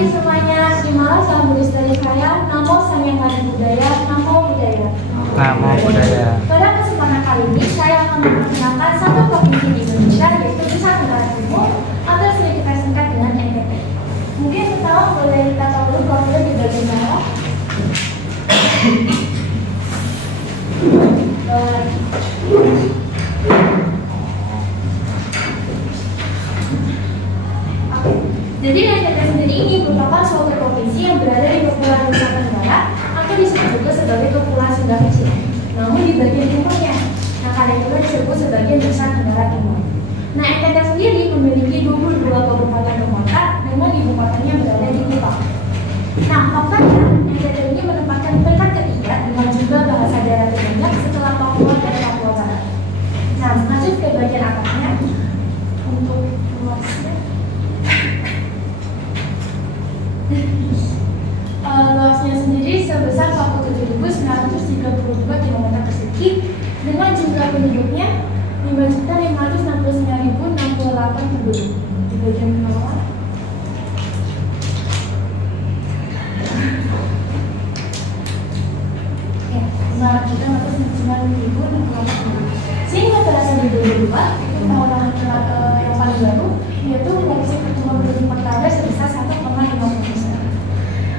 pagi semuanya. Terimalah salam tulis dari saya. Namo Sanghyang Adi Budaya. Namo Budaya. Namo Budaya. Pada kesempatan kali ini saya akan memperkenalkan satu provinsi di Indonesia, yaitu Nusa Tenggara Timur, atau sering kita singkat dengan NTT. Mungkin pertama boleh kita tahu dulu profil di bagian bawah. Jadi NTT sendiri ini merupakan suatu provinsi yang berada di Kepulauan Nusa Tenggara atau disebut juga sebagai Kepulauan Sunda Kecil. Namun di bagian timurnya, nah karena itu disebut sebagai Nusa Tenggara Timur. Nah NTT sendiri memiliki 22 kabupaten kota dengan ibu kotanya berada di Kupang. Nah faktanya NTT ini menempatkan peringkat ketiga dengan jumlah bahasa daerah terbanyak setelah Papua dan Papua Barat. Nah masuk ke bagian atasnya untuk luasnya. Luasnya sendiri sebesar 47.932 km persegi dengan jumlah penduduknya 5.569.068 penduduk. Di bagian bawah. Ya, nah kita 569.068 penduduk. Sehingga pada tahun 2002 itu tahun yang paling baru, yaitu proyeksi pertumbuhan penduduk per tahun sebesar 1,50%.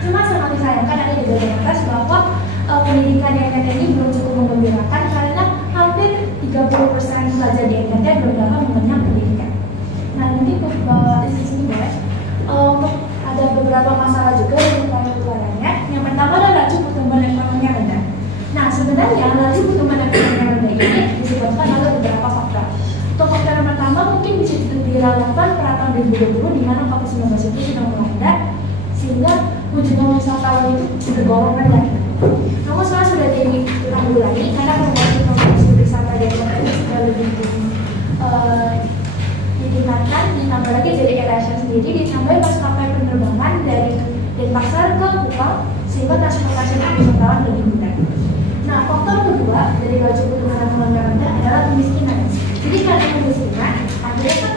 Cuma sangat disayangkan ada di bagian atas bahwa pendidikan di NTT ini belum cukup menggembirakan karena hampir 30% pelajar di NTT belum dapat mengenyam pendidikan. Nah nanti di sini boleh untuk ada beberapa masalah juga yang utamanya. Yang pertama adalah laju pertumbuhan ekonomi yang rendah. Nah sebenarnya laju pertumbuhan ekonomi yang rendah ini disebabkan oleh beberapa faktor. Untuk faktor yang pertama mungkin bisa direlakan pada tahun 2020 di mana COVID-19 itu sudah melanda sehingga kunjungan wisatawan itu tergolong rendah. Namun sekarang sudah ditanggulangi karena promosi wisata di NTT ini sudah lebih ditingkatkan, ditambah lagi dari AirAsia sendiri, ditambah maskapai penerbangan dari Denpasar ke Kupang sehingga transportasi wisatawan lebih mudah. Nah, faktor kedua dari laju pertumbuhan ekonomi rendah adalah kemiskinan. Jadi karena kemiskinan, akhirnya kan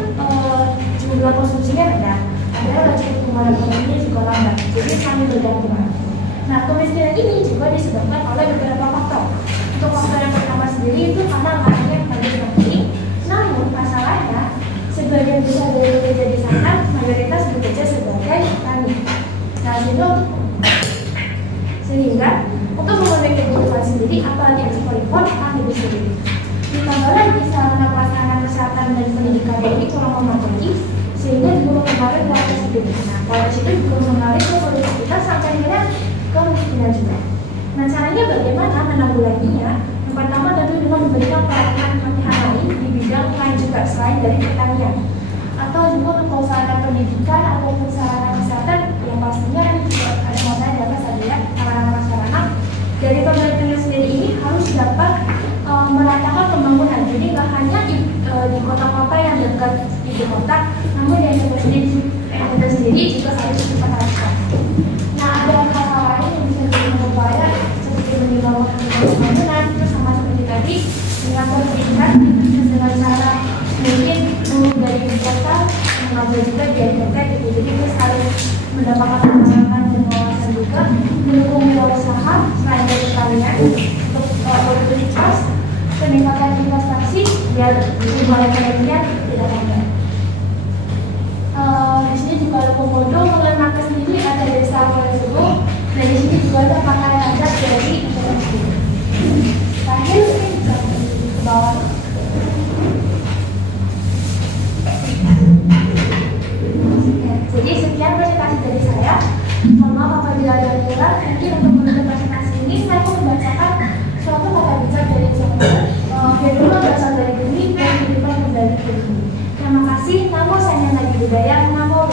jumlah konsumsinya rendah. Ada laju pertumbuhan ekonominya juga lambat, jadi saling bergantungan. Nah, kemiskinan ini juga disebabkan oleh beberapa faktor. Untuk faktor yang pertama sendiri itu karena lahannya yang paling tinggi. Namun masalahnya, sebagian besar dari pekerja di sana mayoritas bekerja sebagai petani. Nah, sehingga untuk memenuhi kebutuhan sendiri, apalagi ekspor impor akan lebih sulit. Ditambah lagi sarana pelaksanaan kesehatan dan pendidikan ini kurang memadai, sehingga juga mempengaruhi kualitas hidup. Nah, kualitas hidup juga mempengaruhi ke produktivitas sampai akhirnya kemiskinan juga. Nah, caranya bagaimana menanggulanginya? Yang pertama tentu dengan memberikan pelatihan lain di bidang lain juga selain dari pertanian, atau juga untuk sarana pendidikan ataupun sarana kesehatan yang pastinya juga ada masalah dapat saja sarana dari pemerintah sendiri ini harus dapat meratakan pembangunan. Jadi nggak hanya di kota-kota yang dekat ibu kota, namun di NTT sendiri juga harus diperhatikan. Nah, ada hal lain yang bisa dilakukan upaya seperti membangun pembangunan, terus sama seperti tadi mengatur pendidikan dengan cara mungkin dari ibu kota mengambil juga di NTT gitu. Jadi kita harus mendapatkan pengalaman dan wawasan juga, mendukung wirausaha selain dari pertanian untuk produktivitas, peningkatan investasi biar jumlah ekonominya tidak rendah. Di sini juga ada Komodo, mulai markas sendiri ada desa Kolesebu. Nah di sini juga ada pakaian adat dari NTT sendiri. Terakhir ini bisa ke bawah. Ya, jadi sekian presentasi dari saya. Mohon maaf apabila ada kurang. Nanti untuk menutup presentasi ini saya akan membacakan suatu kata bijak dari Jawa. Kedua berasal dari bumi dan kehidupan dari bumi. Terima kasih. Namo Sanghyang Adi Budaya. Namo